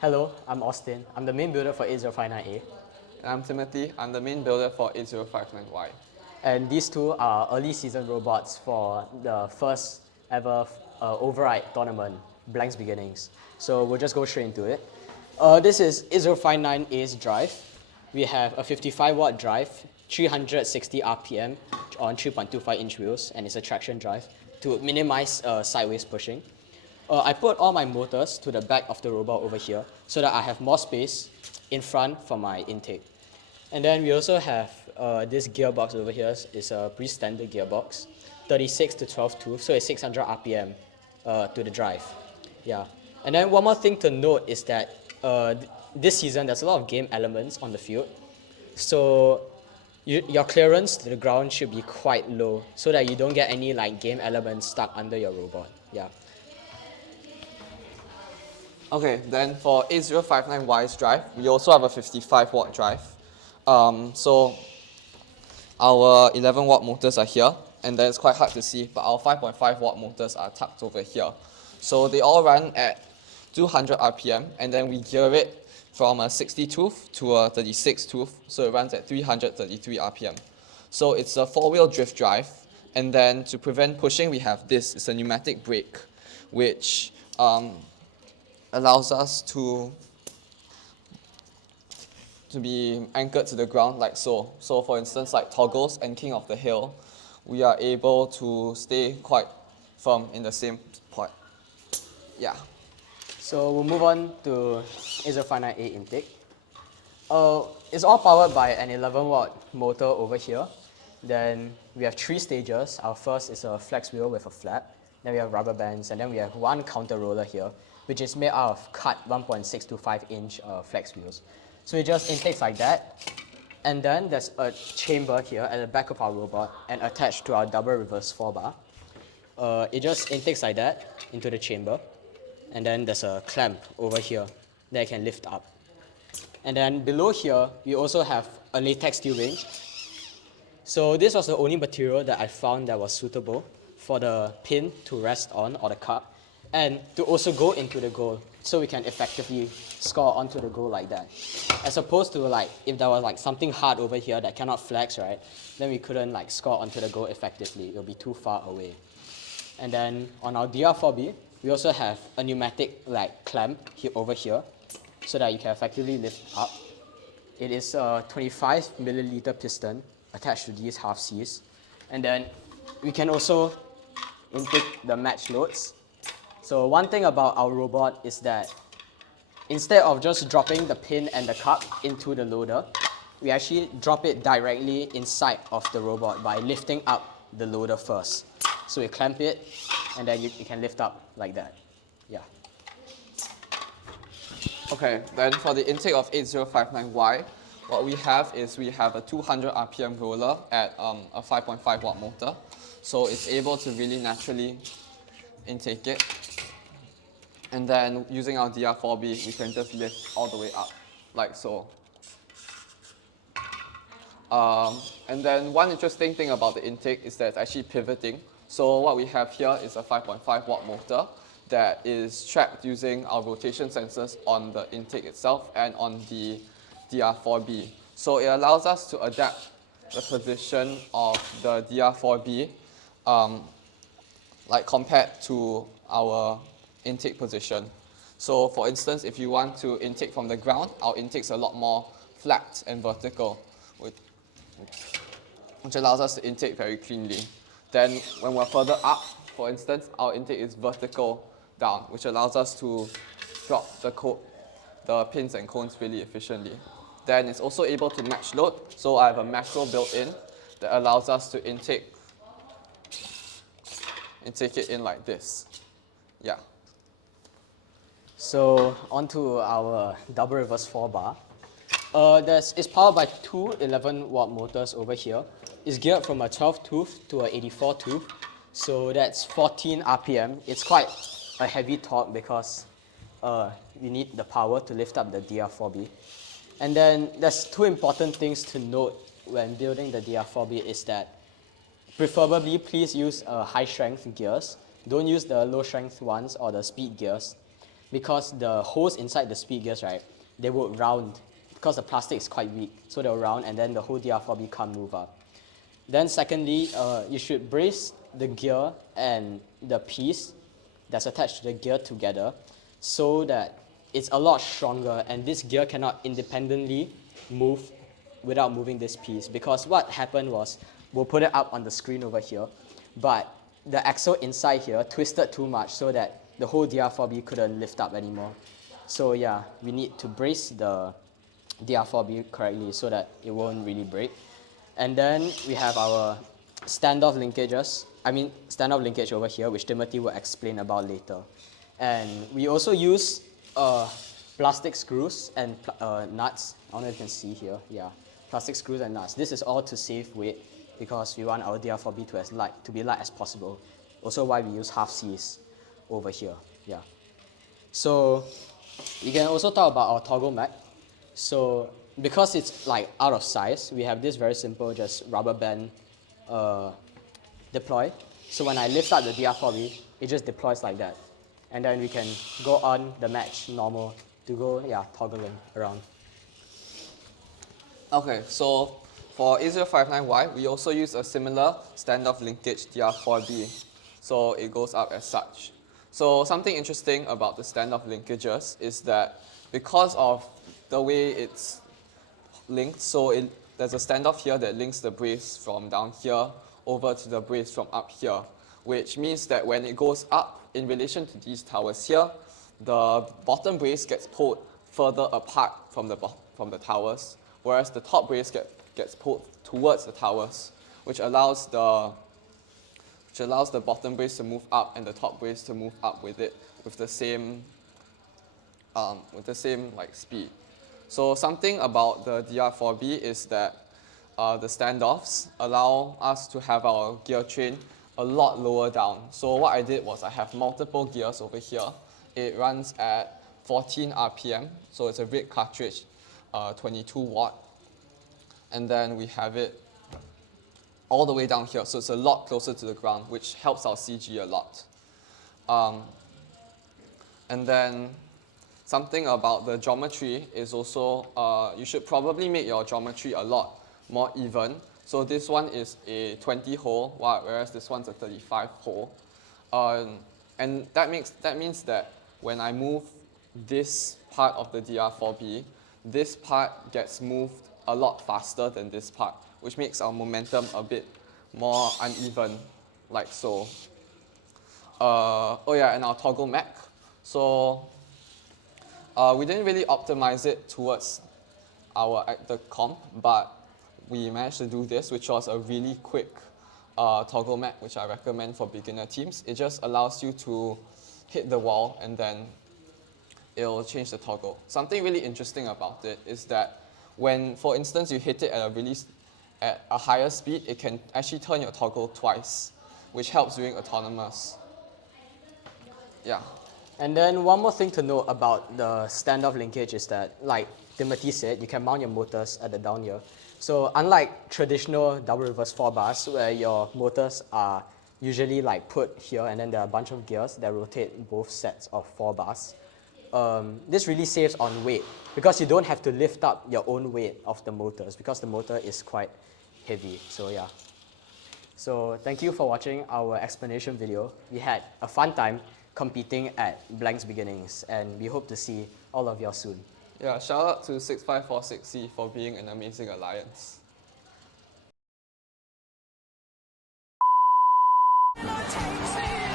Hello, I'm Austin. I'm the main builder for 8059A. And I'm Timothy. I'm the main builder for 8059Y. And these two are early season robots for the first ever override tournament, Blank's Beginnings. So we'll just go straight into it. This is 8059A's drive. We have a 55-watt drive, 360 RPM on 3.25-inch wheels, and it's a traction drive to minimize sideways pushing. I put all my motors to the back of the robot over here so that I have more space in front for my intake. And then we also have this gearbox over here. It's a pretty standard gearbox, 36 to 12 tooth, so it's 600 RPM to the drive. Yeah. And then one more thing to note is that this season there's a lot of game elements on the field. So your clearance to the ground should be quite low so that you don't get any like game elements stuck under your robot. Yeah. Okay, then for 8059Y's drive, we also have a 55-watt drive. So our 11-watt motors are here, and then it's quite hard to see, but our 5.5-watt motors are tucked over here. So they all run at 200 RPM, and then we gear it from a 60 tooth to a 36 tooth, so it runs at 333 RPM. So it's a four-wheel drift drive, and then to prevent pushing, we have this. It's a pneumatic brake, which allows us to be anchored to the ground like so. So for instance, like Toggles and King of the Hill, we are able to stay quite firm in the same point. Yeah. So we'll move on to 8059A intake. It's all powered by an 11-watt motor over here. Then we have 3 stages. Our first is a flex wheel with a flap. Then we have rubber bands, and then we have one counter roller here, which is made out of cut 1.625-inch flex wheels. So it just intakes like that. And then there's a chamber here at the back of our robot and attached to our double reverse 4-bar. It just intakes like that into the chamber. And then there's a clamp over here that can lift up. And then below here, we also have a latex steel ring. So this was the only material that I found that was suitable for the pin to rest on, or the cup, and to also go into the goal, so we can effectively score onto the goal like that. As opposed to like, if there was like something hard over here that cannot flex, right, then we couldn't like score onto the goal effectively. It'll be too far away. And then on our DR4B, we also have a pneumatic like clamp here, over here, so that you can effectively lift up. It is a 25 milliliter piston attached to these half Cs. And then we can also intake the match loads. So one thing about our robot is that instead of just dropping the pin and the cup into the loader, we actually drop it directly inside of the robot by lifting up the loader first. So we clamp it, and then you can lift up like that. Yeah. Okay, then for the intake of 8059Y, what we have is we have a 200 RPM roller at a 5.5-watt motor. So it's able to really naturally intake it. And then using our DR4B, we can just lift all the way up, like so. And then one interesting thing about the intake is that it's actually pivoting. So what we have here is a 5.5-watt motor that is tracked using our rotation sensors on the intake itself and on the DR4B. So it allows us to adapt the position of the DR4B like compared to our intake position. So for instance, if you want to intake from the ground, our intake's a lot more flat and vertical, which allows us to intake very cleanly. Then when we're further up, for instance, our intake is vertical down, which allows us to drop the pins and cones really efficiently. Then it's also able to match load, so I have a macro built in that allows us to intake it in like this. Yeah. So onto our double reverse 4-bar. It's powered by 2 11-watt motors over here. It's geared from a 12 tooth to an 84 tooth. So that's 14 RPM. It's quite a heavy torque because you need the power to lift up the DR4B. And then there's 2 important things to note when building the DR4B is that preferably please use high strength gears. Don't use the low strength ones or the speed gears. because the holes inside the speed gears, right, they would round because the plastic is quite weak, so they'll round and then the whole DR4B can't move up. Then secondly, you should brace the gear and the piece that's attached to the gear together so that it's a lot stronger and this gear cannot independently move without moving this piece, because what happened was, we'll put it up on the screen over here, but the axle inside here twisted too much so that the whole DR4B couldn't lift up anymore. So yeah, we need to brace the DR4B correctly so that it won't really break. And then we have our standoff linkages. Standoff linkage over here, which Timothy will explain about later. And we also use plastic screws and nuts. I don't know if you can see here. Yeah, plastic screws and nuts. This is all to save weight because we want our DR4B to be light as possible. Also why we use half Cs over here. Yeah. So we can also talk about our toggle mech. So because it's like out of size, we have this very simple just rubber band deploy. So when I lift up the DR4B, it just deploys like that. And then we can go on the match normal to go, toggling around. Okay, so for 8059Y, we also use a similar standoff linkage DR4B. So it goes up as such. So something interesting about the standoff linkages is that because of the way it's linked, so there's a standoff here that links the brace from down here over to the brace from up here, which means that when it goes up in relation to these towers here, the bottom brace gets pulled further apart from the towers, whereas the top brace gets pulled towards the towers, which allows the bottom brace to move up and the top brace to move up with it with the same like speed. So something about the DR4B is that the standoffs allow us to have our gear train a lot lower down. So what I did was I have multiple gears over here. It runs at 14 RPM, so it's a red cartridge, 22 watt. And then we have it all the way down here, so it's a lot closer to the ground, which helps our CG a lot. And then something about the geometry is also, you should probably make your geometry a lot more even. So this one is a 20 hole, whereas this one's a 35 hole. And that means that when I move this part of the DR4B, this part gets moved a lot faster than this part, which makes our momentum a bit more uneven, like so. And our toggle mech. So we didn't really optimize it towards the comp, but we managed to do this, which was a really quick toggle mech, which I recommend for beginner teams. It just allows you to hit the wall and then it'll change the toggle. Something really interesting about it is that when, for instance, you hit it at a higher speed, it can actually turn your toggle twice, which helps during autonomous. Yeah. And then one more thing to note about the standoff linkage is that, like Timothy said, you can mount your motors at the down here. So unlike traditional double reverse 4 bars, where your motors are usually like put here and then there are a bunch of gears that rotate both sets of 4 bars, this really saves on weight because you don't have to lift up your own weight of the motors because the motor is quite heavy. So yeah. So thank you for watching our explanation video. We had a fun time competing at Blank's beginnings, and we hope to see all of you soon. Yeah, shout out to 6546C for being an amazing alliance. Takes me